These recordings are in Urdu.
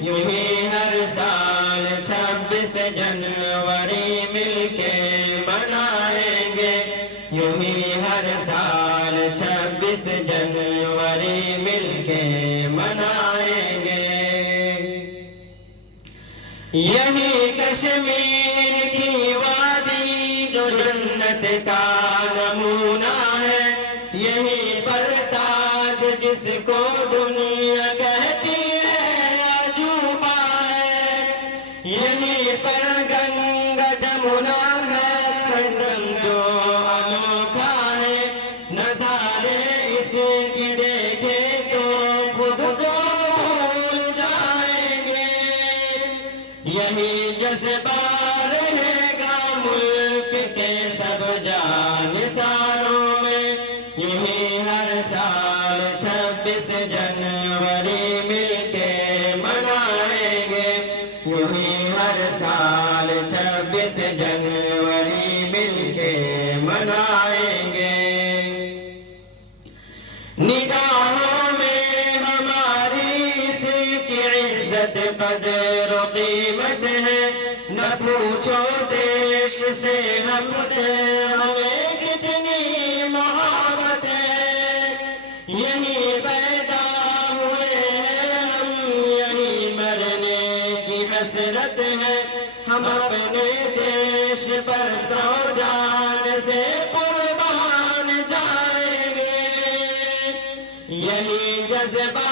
یوں ہی ہر سال 26 جنوری مل کے منائیں گے، یوں ہی ہر سال 26 جنوری مل کے منائیں گے۔ یہی کشمیر کی وادی جو جنت کا نمونہ ہے، یہی پر تاج جس کو دنیا کہتی ہے عجوبہ ہے، یہی پر گنگا جمنا ہے سرزم جو انوکھا ہے، نظارے اس کی دیکھے تو خود کو بھول جائیں گے۔ یہی جذبہ رہے گا ملک کے سب جانثاروں میں، یوں ہی ہر سال 26 جنوری مل کے منائیں گے، یوں ہی ہر سال 26 جنوری مل کے منائیں گے۔ نگاہوں میں ہماری اس کی عزت قدر و قیمت ہے، نہ پوچھو دیش سے ہم نے ہمیں کتنی محبت ہے، یہی پیدا ہوئے ہیں ہم، یہی مرنے کی حسرت ہے، ہم اپنے دیش پر 100 جان سے قربان جائیں گے۔ یہی جذبہ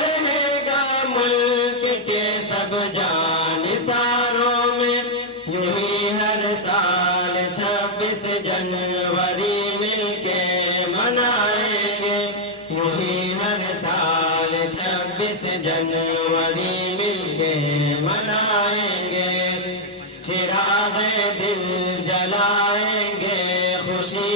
رہے گا ملک کے سب جانثاروں میں، یوں ہی ہر سال 26 جنوری مل کے منائیں گے، یوں ہی ہر سال 26 جنوری مل کے منائیں گے۔ چراغ دل جلائیں گے، خوشی